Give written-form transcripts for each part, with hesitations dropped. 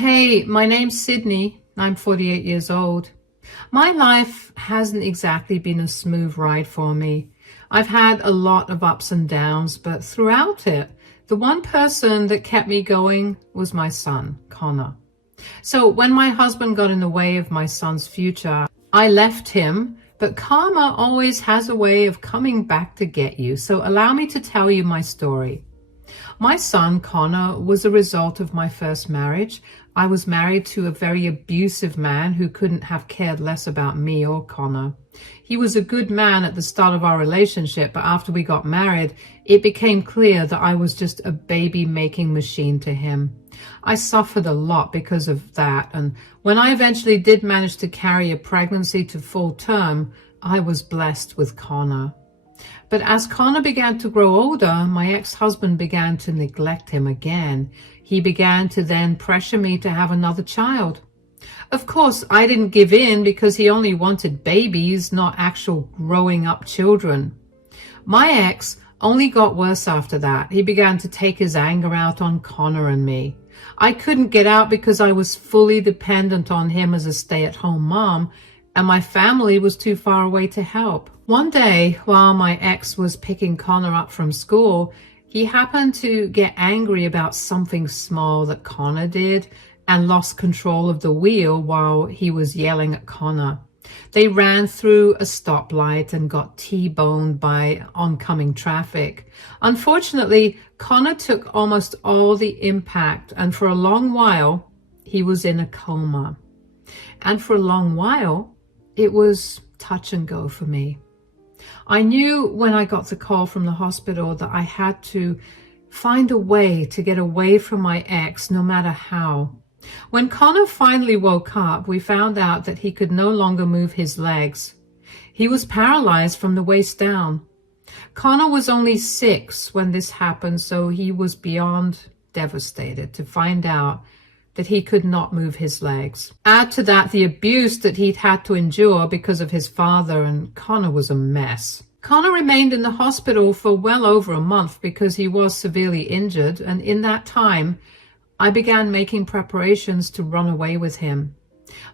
Hey, my name's Sydney. I'm 48 years old. My life hasn't exactly been a smooth ride for me. I've had a lot of ups and downs, but throughout it, the one person that kept me going was my son, Connor. So when my husband got in the way of my son's future, I left him, but karma always has a way of coming back to get you. So allow me to tell you my story. My son, Connor, was a result of my first marriage. I was married to a very abusive man who couldn't have cared less about me or Connor. He was a good man at the start of our relationship, but after we got married, it became clear that I was just a baby-making machine to him. I suffered a lot because of that, and when I eventually did manage to carry a pregnancy to full term, I was blessed with Connor. But as Connor began to grow older, my ex-husband began to neglect him again. He began to then pressure me to have another child. Of course, I didn't give in because he only wanted babies, not actual growing up children. My ex only got worse after that. He began to take his anger out on Connor and me. I couldn't get out because I was fully dependent on him as a stay-at-home mom, and my family was too far away to help. One day, while my ex was picking Connor up from school, he happened to get angry about something small that Connor did and lost control of the wheel while he was yelling at Connor. They ran through a stoplight and got T-boned by oncoming traffic. Unfortunately, Connor took almost all the impact, and for a long while, he was in a coma. And for a long while, it was touch and go for me. I knew when I got the call from the hospital that I had to find a way to get away from my ex, no matter how. When Connor finally woke up, we found out that he could no longer move his legs. He was paralyzed from the waist down. Connor was only 6 when this happened, so he was beyond devastated to find out that he could not move his legs. Add to that the abuse that he'd had to endure because of his father, and Connor was a mess. Connor remained in the hospital for well over a month because he was severely injured, and in that time, I began making preparations to run away with him.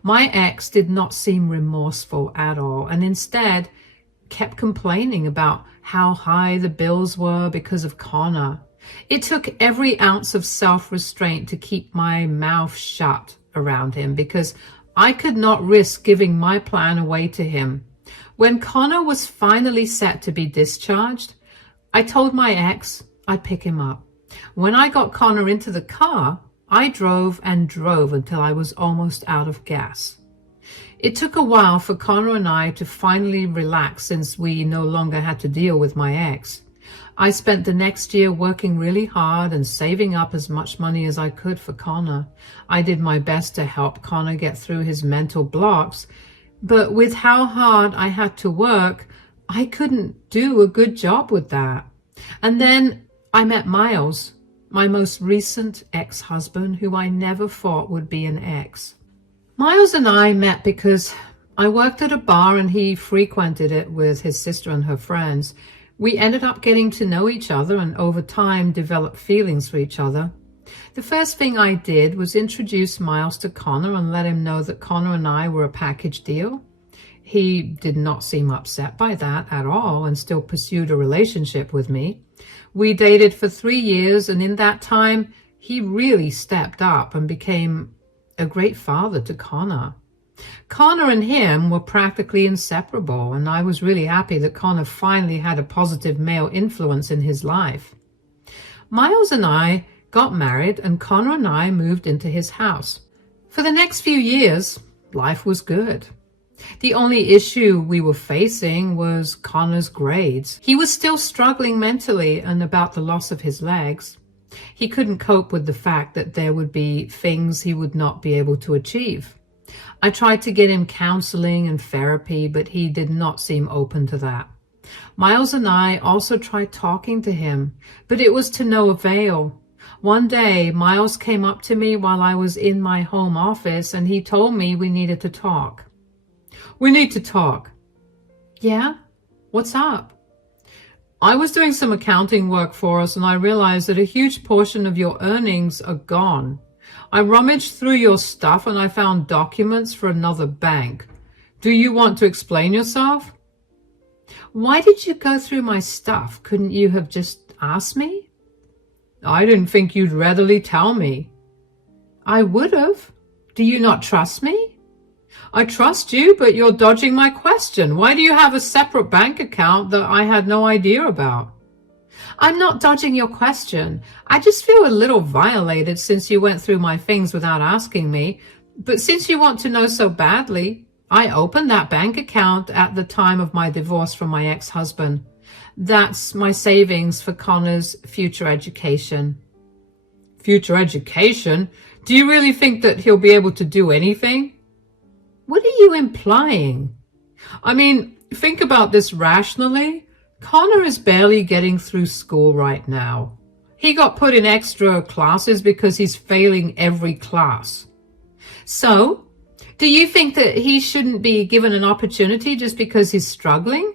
My ex did not seem remorseful at all, and instead kept complaining about how high the bills were because of Connor. It took every ounce of self-restraint to keep my mouth shut around him because I could not risk giving my plan away to him. When Connor was finally set to be discharged, I told my ex I'd pick him up. When I got Connor into the car, I drove and drove until I was almost out of gas. It took a while for Connor and I to finally relax since we no longer had to deal with my ex. I spent the next year working really hard and saving up as much money as I could for Connor. I did my best to help Connor get through his mental blocks, but with how hard I had to work, I couldn't do a good job with that. And then I met Miles, my most recent ex-husband, who I never thought would be an ex. Miles and I met because I worked at a bar and he frequented it with his sister and her friends. We ended up getting to know each other and over time developed feelings for each other. The first thing I did was introduce Miles to Connor and let him know that Connor and I were a package deal. He did not seem upset by that at all and still pursued a relationship with me. We dated for 3 years, and in that time, he really stepped up and became a great father to Connor. Connor and him were practically inseparable, and I was really happy that Connor finally had a positive male influence in his life. Miles and I got married, and Connor and I moved into his house. For the next few years, life was good. The only issue we were facing was Connor's grades. He was still struggling mentally and about the loss of his legs. He couldn't cope with the fact that there would be things he would not be able to achieve. I tried to get him counseling and therapy, but he did not seem open to that. Miles and I also tried talking to him, but it was to no avail. One day, Miles came up to me while I was in my home office, and he told me we needed to talk. "We need to talk." "Yeah? What's up?" "I was doing some accounting work for us, and I realized that a huge portion of your earnings are gone. I rummaged through your stuff and I found documents for another bank. Do you want to explain yourself? Why did you go through my stuff? Couldn't you have just asked me? I didn't think you'd readily tell me. I would have. Do you not trust me? I trust you, but you're dodging my question. Why do you have a separate bank account that I had no idea about? I'm not dodging your question. I just feel a little violated since you went through my things without asking me. But since you want to know so badly, I opened that bank account at the time of my divorce from my ex-husband. That's my savings for Connor's future education. Future education? Do you really think that he'll be able to do anything? What are you implying? I mean, think about this rationally. Connor is barely getting through school right now. He got put in extra classes because he's failing every class. So, do you think that he shouldn't be given an opportunity just because he's struggling?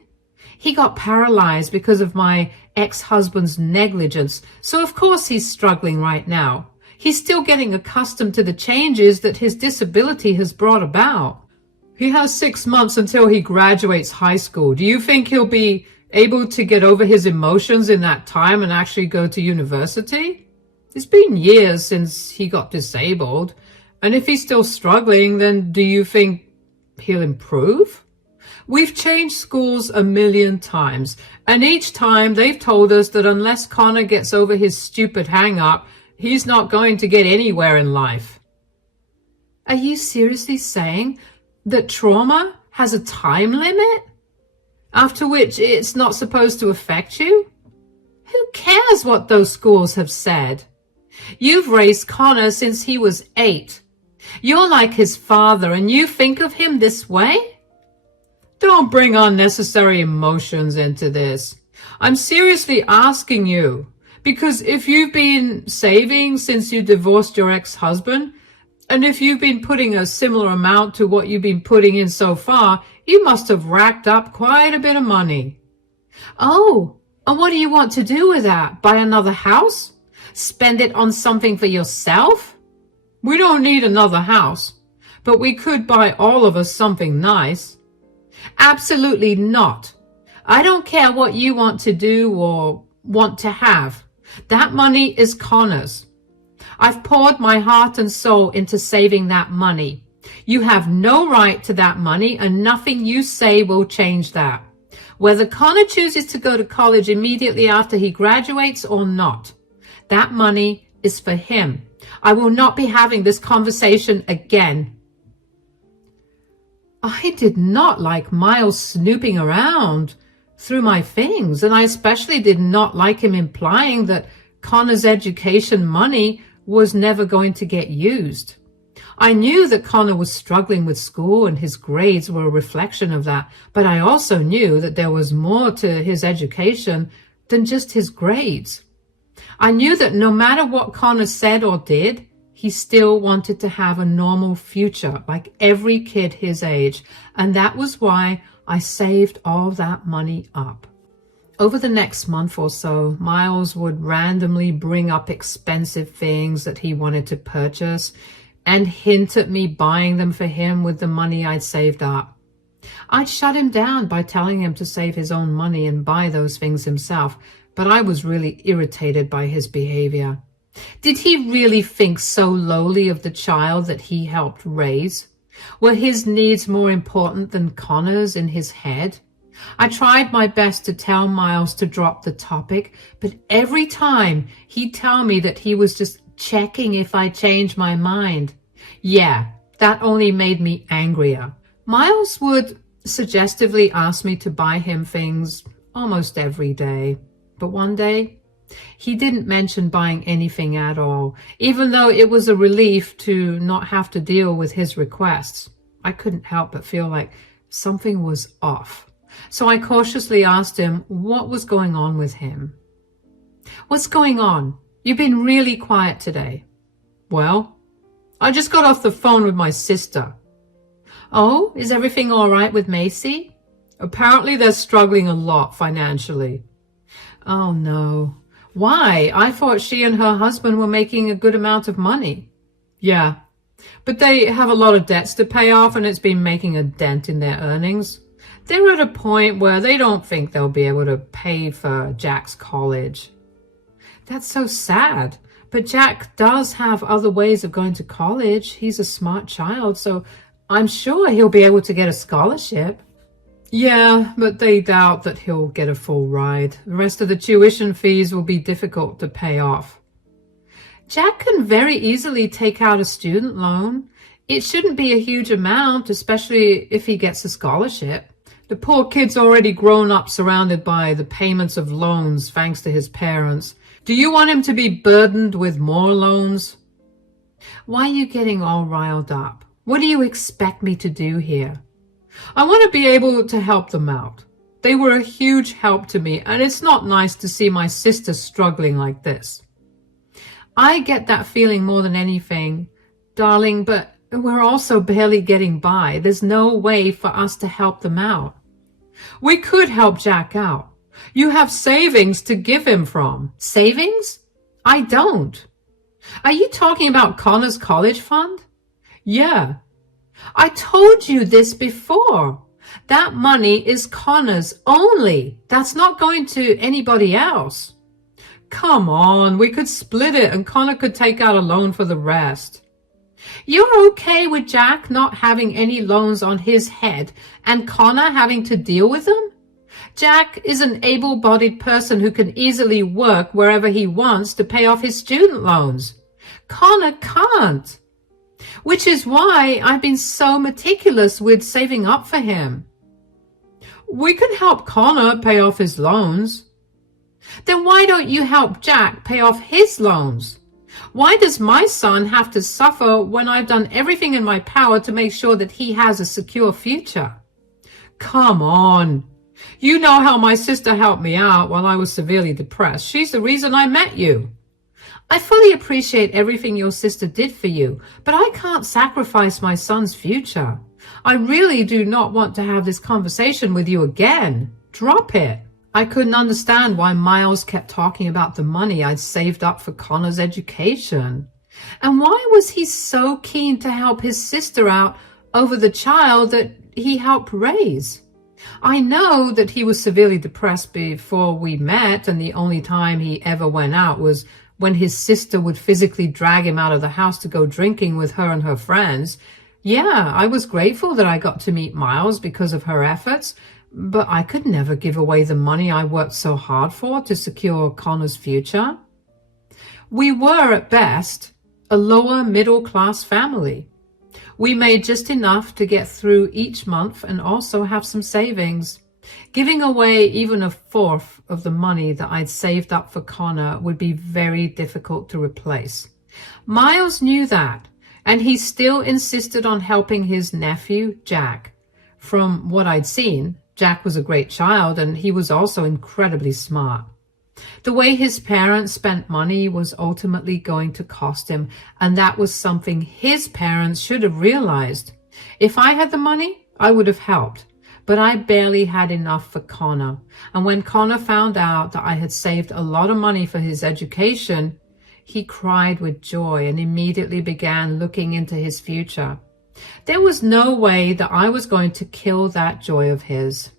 He got paralyzed because of my ex-husband's negligence, so of course he's struggling right now. He's still getting accustomed to the changes that his disability has brought about. He has 6 months until he graduates high school. Do you think he'll be able to get over his emotions in that time and actually go to university? It's been years since he got disabled. And if he's still struggling, then do you think he'll improve? We've changed schools 1,000,000 times, and each time they've told us that unless Connor gets over his stupid hang-up, he's not going to get anywhere in life. Are you seriously saying that trauma has a time limit? After which it's not supposed to affect you? Who cares what those schools have said? You've raised Connor since he was 8. You're like his father and you think of him this way? Don't bring unnecessary emotions into this. I'm seriously asking you, because if you've been saving since you divorced your ex-husband, and if you've been putting a similar amount to what you've been putting in so far, you must have racked up quite a bit of money. Oh, and what do you want to do with that? Buy another house? Spend it on something for yourself? We don't need another house, but we could buy all of us something nice. Absolutely not. I don't care what you want to do or want to have. That money is Connor's. I've poured my heart and soul into saving that money. You have no right to that money, and nothing you say will change that. Whether Connor chooses to go to college immediately after he graduates or not, that money is for him. I will not be having this conversation again. I did not like Miles snooping around through my things, and I especially did not like him implying that Connor's education money was never going to get used. I knew that Connor was struggling with school and his grades were a reflection of that, but I also knew that there was more to his education than just his grades. I knew that no matter what Connor said or did, he still wanted to have a normal future like every kid his age, and that was why I saved all that money up. Over the next month or so, Miles would randomly bring up expensive things that he wanted to purchase and hint at me buying them for him with the money I'd saved up. I'd shut him down by telling him to save his own money and buy those things himself, but I was really irritated by his behavior. Did he really think so lowly of the child that he helped raise? Were his needs more important than Connor's in his head? I tried my best to tell Miles to drop the topic, but every time he'd tell me that he was just checking if I changed my mind. Yeah, that only made me angrier. Miles would suggestively ask me to buy him things almost every day, but one day he didn't mention buying anything at all, even though it was a relief to not have to deal with his requests. I couldn't help but feel like something was off. So I cautiously asked him what was going on with him. What's going on? You've been really quiet today. Well, I just got off the phone with my sister. Oh, is everything all right with Macy? Apparently they're struggling a lot financially. Oh no. Why? I thought she and her husband were making a good amount of money. Yeah, but they have a lot of debts to pay off and it's been making a dent in their earnings. They're at a point where they don't think they'll be able to pay for Jack's college. That's so sad. But Jack does have other ways of going to college. He's a smart child, so I'm sure he'll be able to get a scholarship. Yeah, but they doubt that he'll get a full ride. The rest of the tuition fees will be difficult to pay off. Jack can very easily take out a student loan. It shouldn't be a huge amount, especially if he gets a scholarship. The poor kid's already grown up surrounded by the payments of loans thanks to his parents. Do you want him to be burdened with more loans? Why are you getting all riled up? What do you expect me to do here? I want to be able to help them out. They were a huge help to me, and it's not nice to see my sister struggling like this. I get that feeling more than anything, darling, but we're also barely getting by. There's no way for us to help them out. We could help Jack out. You have savings to give him from. Savings? I don't. Are you talking about Connor's college fund? Yeah. I told you this before. That money is Connor's only. That's not going to anybody else. Come on, we could split it and Connor could take out a loan for the rest. You're okay with Jack not having any loans on his head and Connor having to deal with them? Jack is an able-bodied person who can easily work wherever he wants to pay off his student loans. Connor can't. Which is why I've been so meticulous with saving up for him. We can help Connor pay off his loans. Then why don't you help Jack pay off his loans? Why does my son have to suffer when I've done everything in my power to make sure that he has a secure future? Come on. You know how my sister helped me out while I was severely depressed. She's the reason I met you. I fully appreciate everything your sister did for you, but I can't sacrifice my son's future. I really do not want to have this conversation with you again. Drop it. I couldn't understand why Miles kept talking about the money I'd saved up for Connor's education. And why was he so keen to help his sister out over the child that he helped raise? I know that he was severely depressed before we met, and the only time he ever went out was when his sister would physically drag him out of the house to go drinking with her and her friends. Yeah, I was grateful that I got to meet Miles because of her efforts, but I could never give away the money I worked so hard for to secure Connor's future. We were, at best, a lower middle-class family. We made just enough to get through each month and also have some savings. Giving away even a fourth of the money that I'd saved up for Connor would be very difficult to replace. Miles knew that, and he still insisted on helping his nephew, Jack. From what I'd seen, Jack was a great child, and he was also incredibly smart. The way his parents spent money was ultimately going to cost him, and that was something his parents should have realized. If I had the money, I would have helped, but I barely had enough for Connor. And when Connor found out that I had saved a lot of money for his education, he cried with joy and immediately began looking into his future. There was no way that I was going to kill that joy of his.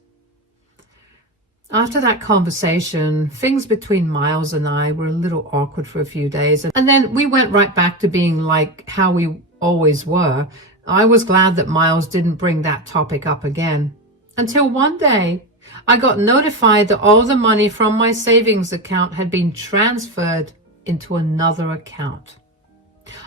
After that conversation, things between Miles and I were a little awkward for a few days, and then we went right back to being like how we always were. I was glad that Miles didn't bring that topic up again. Until one day, I got notified that all the money from my savings account had been transferred into another account.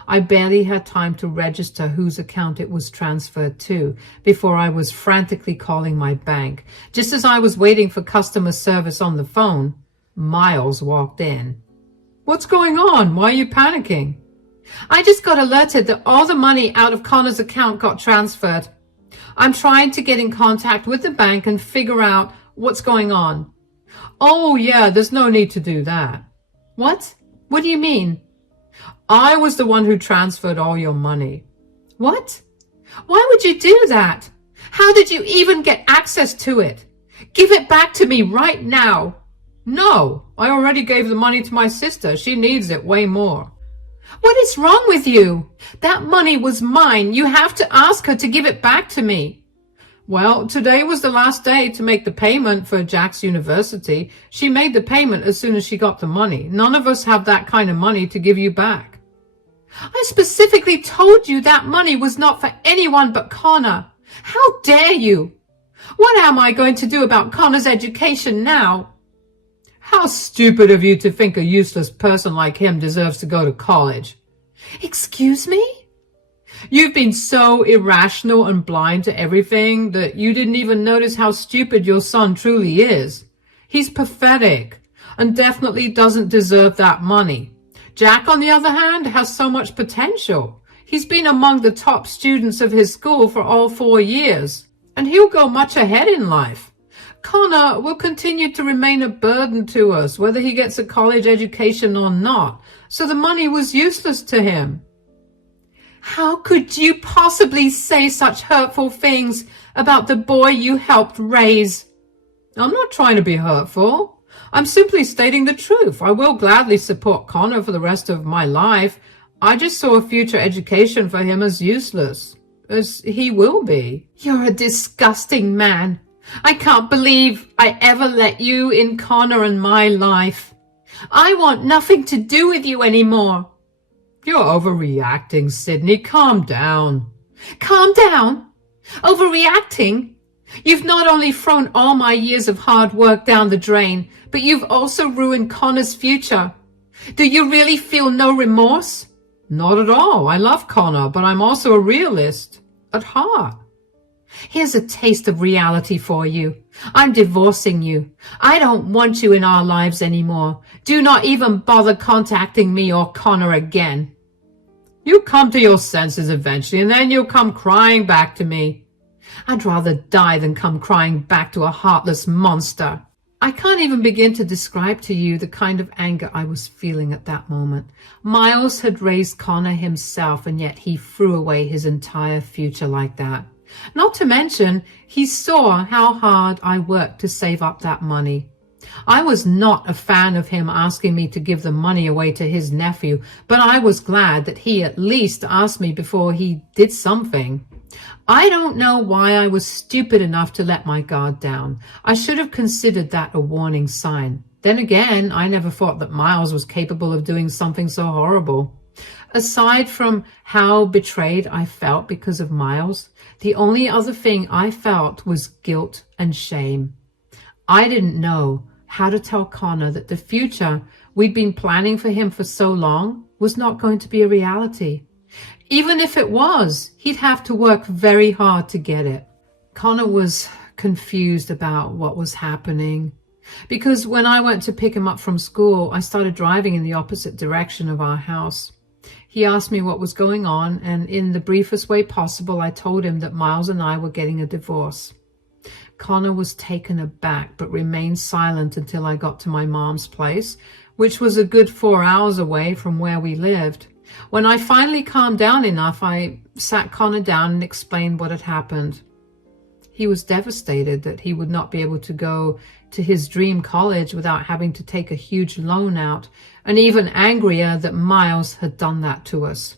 I barely had time to register whose account it was transferred to before I was frantically calling my bank. Just as I was waiting for customer service on the phone, Miles walked in. What's going on? Why are you panicking? I just got alerted that all the money out of Connor's account got transferred. I'm trying to get in contact with the bank and figure out what's going on. Oh yeah, there's no need to do that. What? What do you mean? I was the one who transferred all your money. What? Why would you do that? How did you even get access to it? Give it back to me right now. No, I already gave the money to my sister. She needs it way more. What is wrong with you? That money was mine. You have to ask her to give it back to me. Well, today was the last day to make the payment for Jack's university. She made the payment as soon as she got the money. None of us have that kind of money to give you back. I specifically told you that money was not for anyone but Connor. How dare you? What am I going to do about Connor's education now? How stupid of you to think a useless person like him deserves to go to college. Excuse me? You've been so irrational and blind to everything that you didn't even notice how stupid your son truly is. He's pathetic and definitely doesn't deserve that money. Jack, on the other hand, has so much potential. He's been among the top students of his school for all 4 years, and he'll go much ahead in life. Connor will continue to remain a burden to us, whether he gets a college education or not, so the money was useless to him. How could you possibly say such hurtful things about the boy you helped raise? I'm not trying to be hurtful. I'm simply stating the truth. I will gladly support Connor for the rest of my life. I just saw a future education for him as useless, as he will be. You're a disgusting man. I can't believe I ever let you in Connor and my life. I want nothing to do with you anymore. You're overreacting, Sydney. Calm down. Calm down? Overreacting? You've not only thrown all my years of hard work down the drain, but you've also ruined Connor's future. Do you really feel no remorse? Not at all. I love Connor, but I'm also a realist at heart. Here's a taste of reality for you. I'm divorcing you. I don't want you in our lives anymore. Do not even bother contacting me or Connor again. You'll come to your senses eventually, and then you'll come crying back to me. I'd rather die than come crying back to a heartless monster. I can't even begin to describe to you the kind of anger I was feeling at that moment. Miles had raised Connor himself, and yet he threw away his entire future like that. Not to mention, he saw how hard I worked to save up that money. I was not a fan of him asking me to give the money away to his nephew, but I was glad that he at least asked me before he did something. I don't know why I was stupid enough to let my guard down. I should have considered that a warning sign. Then again, I never thought that Miles was capable of doing something so horrible. Aside from how betrayed I felt because of Miles, the only other thing I felt was guilt and shame. I didn't know how to tell Connor that the future we'd been planning for him for so long was not going to be a reality. Even if it was, he'd have to work very hard to get it. Connor was confused about what was happening, because when I went to pick him up from school, I started driving in the opposite direction of our house. He asked me what was going on, and in the briefest way possible, I told him that Miles and I were getting a divorce. Connor was taken aback, but remained silent until I got to my mom's place, which was a good 4 hours away from where we lived. When I finally calmed down enough, I sat Connor down and explained what had happened. He was devastated that he would not be able to go to his dream college without having to take a huge loan out, and even angrier that Miles had done that to us.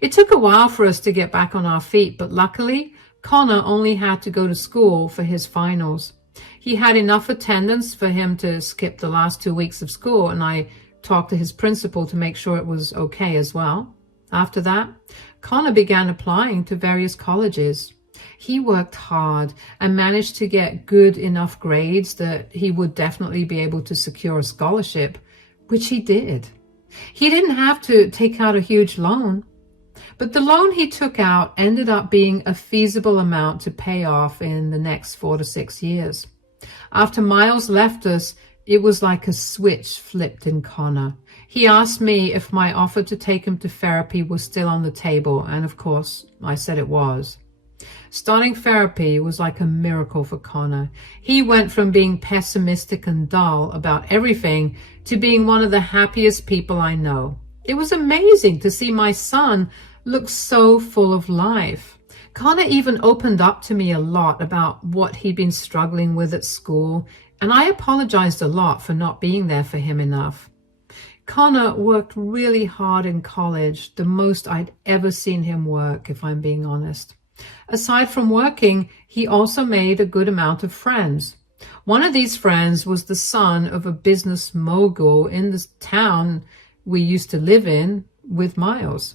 It took a while for us to get back on our feet, but luckily, Connor only had to go to school for his finals. He had enough attendance for him to skip the last 2 weeks of school, and I talked to his principal to make sure it was okay as well. After that, Connor began applying to various colleges. He worked hard and managed to get good enough grades that he would definitely be able to secure a scholarship, which he did. He didn't have to take out a huge loan, but the loan he took out ended up being a feasible amount to pay off in the next 4 to 6 years. After Miles left us, it was like a switch flipped in Connor. He asked me if my offer to take him to therapy was still on the table, and of course, I said it was. Starting therapy was like a miracle for Connor. He went from being pessimistic and dull about everything to being one of the happiest people I know. It was amazing to see my son look so full of life. Connor even opened up to me a lot about what he'd been struggling with at school, and I apologized a lot for not being there for him enough. Connor worked really hard in college, the most I'd ever seen him work, if I'm being honest. Aside from working, he also made a good amount of friends. One of these friends was the son of a business mogul in the town we used to live in with Miles.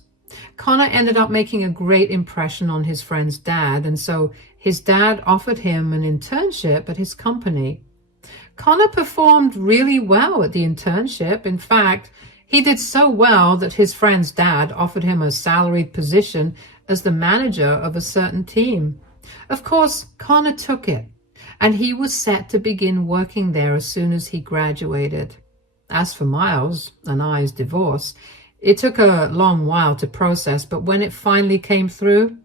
Connor ended up making a great impression on his friend's dad, and so his dad offered him an internship at his company. Connor performed really well at the internship. In fact, he did so well that his friend's dad offered him a salaried position as the manager of a certain team. Of course, Connor took it, and he was set to begin working there as soon as he graduated. As for Miles and I's divorce, it took a long while to process, but when it finally came through,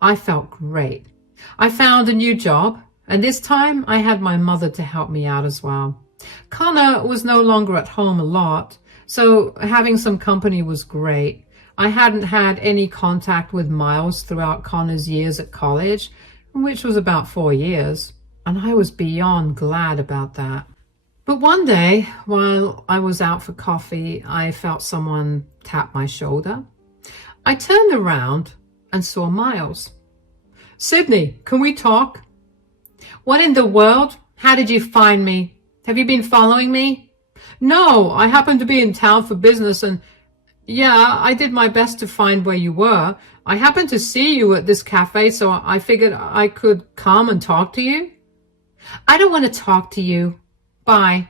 I felt great. I found a new job, and this time I had my mother to help me out as well. Connor was no longer at home a lot, so having some company was great. I hadn't had any contact with Miles throughout Connor's years at college, which was about 4 years, and I was beyond glad about that. But one day, while I was out for coffee, I felt someone tap my shoulder. I turned around and saw Miles. "Sydney, can we talk?" "What in the world? How did you find me? Have you been following me?" "No, I happened to be in town for business and yeah, I did my best to find where you were. I happened to see you at this cafe, so I figured I could come and talk to you." "I don't want to talk to you. Bye."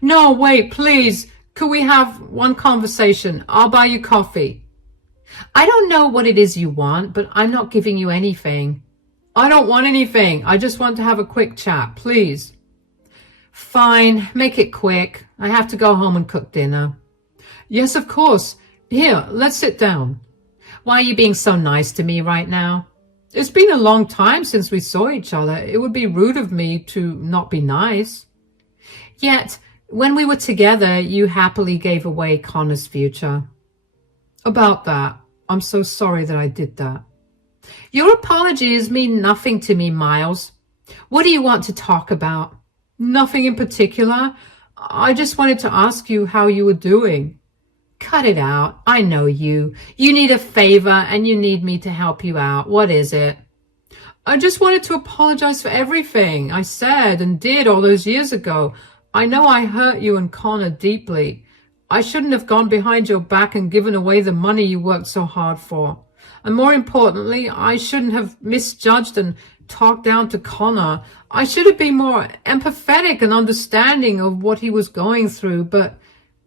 "No, wait, please. Could we have one conversation? I'll buy you coffee." "I don't know what it is you want, but I'm not giving you anything." "I don't want anything. I just want to have a quick chat, please." "Fine, make it quick. I have to go home and cook dinner." "Yes, of course. Here, let's sit down." "Why are you being so nice to me right now?" "It's been a long time since we saw each other. It would be rude of me to not be nice." "Yet, when we were together, you happily gave away Connor's future." "About that, I'm so sorry that I did that." "Your apologies mean nothing to me, Miles. What do you want to talk about?" "Nothing in particular. I just wanted to ask you how you were doing." "Cut it out. I know you. You need a favor and you need me to help you out. What is it?" "I just wanted to apologize for everything I said and did all those years ago. I know I hurt you and Connor deeply. I shouldn't have gone behind your back and given away the money you worked so hard for. And more importantly, I shouldn't have misjudged and talked down to Connor. I should have been more empathetic and understanding of what he was going through, but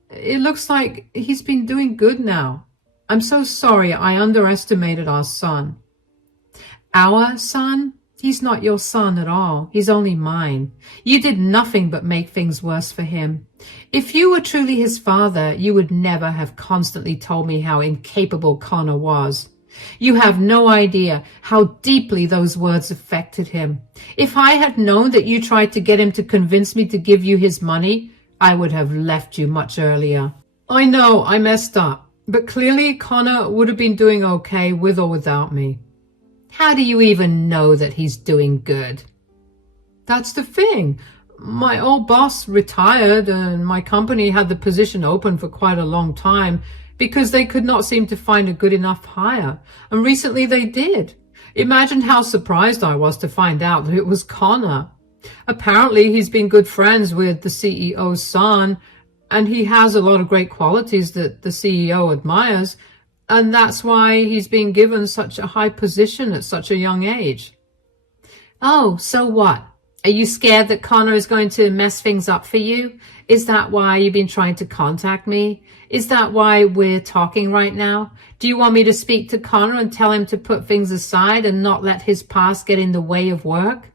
it looks like he's been doing good now. I'm so sorry I underestimated our son." "Our son? He's not your son at all. He's only mine. You did nothing but make things worse for him. If you were truly his father, you would never have constantly told me how incapable Connor was. You have no idea how deeply those words affected him. If I had known that you tried to get him to convince me to give you his money, I would have left you much earlier." "I know I messed up, but clearly Connor would have been doing okay with or without me." "How do you even know that he's doing good?" "That's the thing. My old boss retired and my company had the position open for quite a long time because they could not seem to find a good enough hire. And recently they did. Imagine how surprised I was to find out that it was Connor. Apparently he's been good friends with the CEO's son, and he has a lot of great qualities that the CEO admires, and that's why he's been given such a high position at such a young age." "Oh, so what? Are you scared that Connor is going to mess things up for you? Is that why you've been trying to contact me? Is that why we're talking right now? Do you want me to speak to Connor and tell him to put things aside and not let his past get in the way of work?"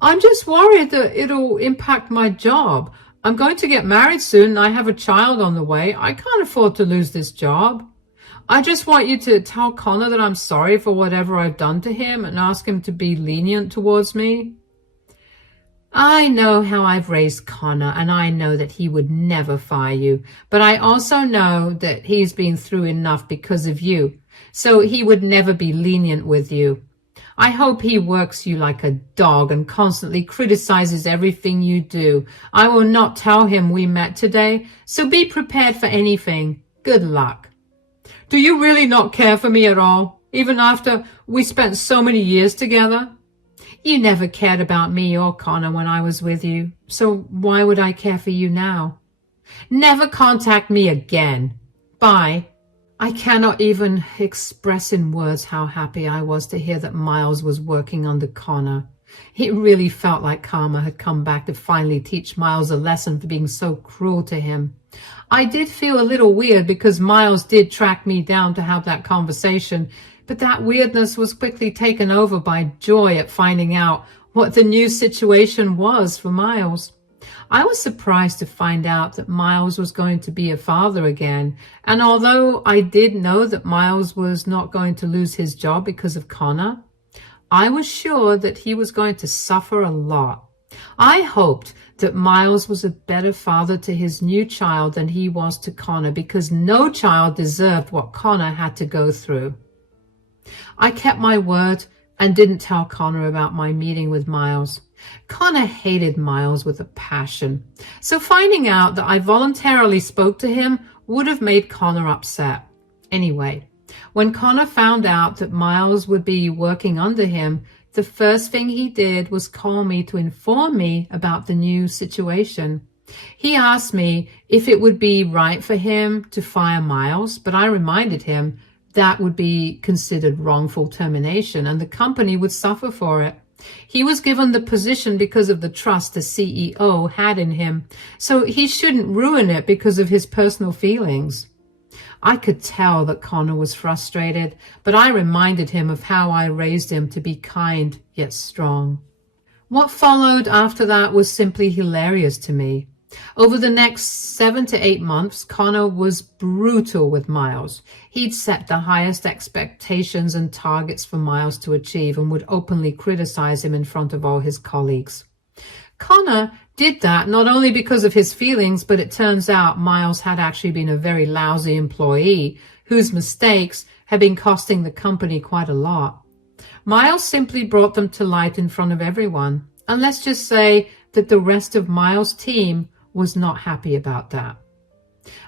"I'm just worried that it'll impact my job. I'm going to get married soon and I have a child on the way. I can't afford to lose this job. I just want you to tell Connor that I'm sorry for whatever I've done to him and ask him to be lenient towards me." "I know how I've raised Connor, and I know that he would never fire you, but I also know that he's been through enough because of you, so he would never be lenient with you. I hope he works you like a dog and constantly criticizes everything you do. I will not tell him we met today, so be prepared for anything. Good luck. Do you really not care for me at all, even after we spent so many years together? You never cared about me or Connor when I was with you, so why would I care for you now? Never contact me again. Bye. I cannot even express in words how happy I was to hear that Miles was working under Connor. It really felt like karma had come back to finally teach Miles a lesson for being so cruel to him. I did feel a little weird because Miles did track me down to have that conversation, but that weirdness was quickly taken over by joy at finding out what the new situation was for Miles. I was surprised to find out that Miles was going to be a father again, and although I did know that Miles was not going to lose his job because of Connor, I was sure that he was going to suffer a lot. I hoped that Miles was a better father to his new child than he was to Connor, because no child deserved what Connor had to go through. I kept my word and didn't tell Connor about my meeting with Miles. Connor hated Miles with a passion, so finding out that I voluntarily spoke to him would have made Connor upset. Anyway, when Connor found out that Miles would be working under him, the first thing he did was call me to inform me about the new situation. He asked me if it would be right for him to fire Miles, but I reminded him that would be considered wrongful termination and the company would suffer for it. He was given the position because of the trust the CEO had in him, so he shouldn't ruin it because of his personal feelings. I could tell that Connor was frustrated, but I reminded him of how I raised him to be kind yet strong. What followed after that was simply hilarious to me. Over the next 7 to 8 months, Connor was brutal with Miles. He'd set the highest expectations and targets for Miles to achieve and would openly criticize him in front of all his colleagues. Connor did that not only because of his feelings, but it turns out Miles had actually been a very lousy employee whose mistakes had been costing the company quite a lot. Miles simply brought them to light in front of everyone, and let's just say that the rest of Miles' team was not happy about that.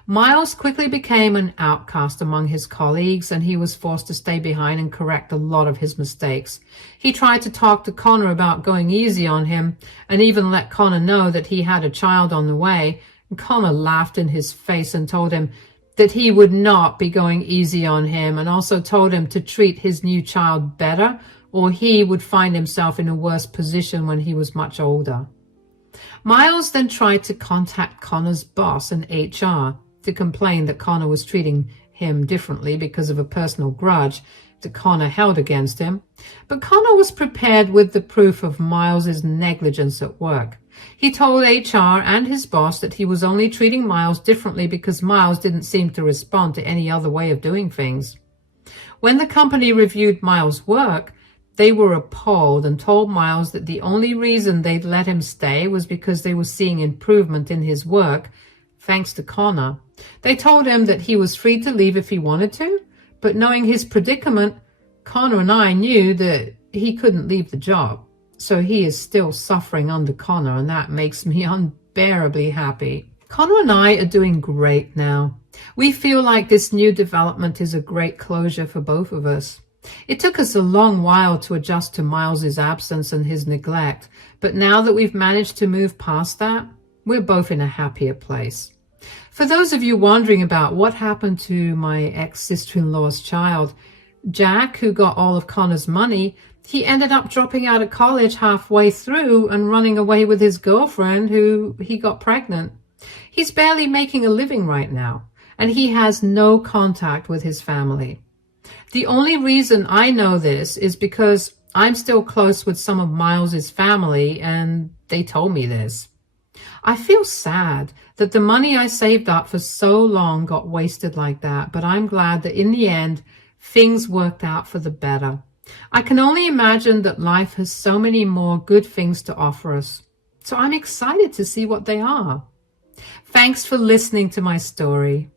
Miles quickly became an outcast among his colleagues, and he was forced to stay behind and correct a lot of his mistakes. He tried to talk to Connor about going easy on him, and even let Connor know that he had a child on the way, and Connor laughed in his face and told him that he would not be going easy on him, and also told him to treat his new child better, or he would find himself in a worse position when he was much older. Miles then tried to contact Connor's boss in HR to complain that Connor was treating him differently because of a personal grudge that Connor held against him. But Connor was prepared with the proof of Miles's negligence at work. He told HR and his boss that he was only treating Miles differently because Miles didn't seem to respond to any other way of doing things. When the company reviewed Miles' work, they were appalled and told Miles that the only reason they'd let him stay was because they were seeing improvement in his work, thanks to Connor. They told him that he was free to leave if he wanted to, but knowing his predicament, Connor and I knew that he couldn't leave the job. So he is still suffering under Connor, and that makes me unbearably happy. Connor and I are doing great now. We feel like this new development is a great closure for both of us. It took us a long while to adjust to Miles's absence and his neglect, but now that we've managed to move past that, we're both in a happier place. For those of you wondering about what happened to my ex-sister-in-law's child, Jack, who got all of Connor's money, he ended up dropping out of college halfway through and running away with his girlfriend, who he got pregnant. He's barely making a living right now, and he has no contact with his family. The only reason I know this is because I'm still close with some of Miles's family, and they told me this. I feel sad that the money I saved up for so long got wasted like that, but I'm glad that in the end, things worked out for the better. I can only imagine that life has so many more good things to offer us, so I'm excited to see what they are. Thanks for listening to my story.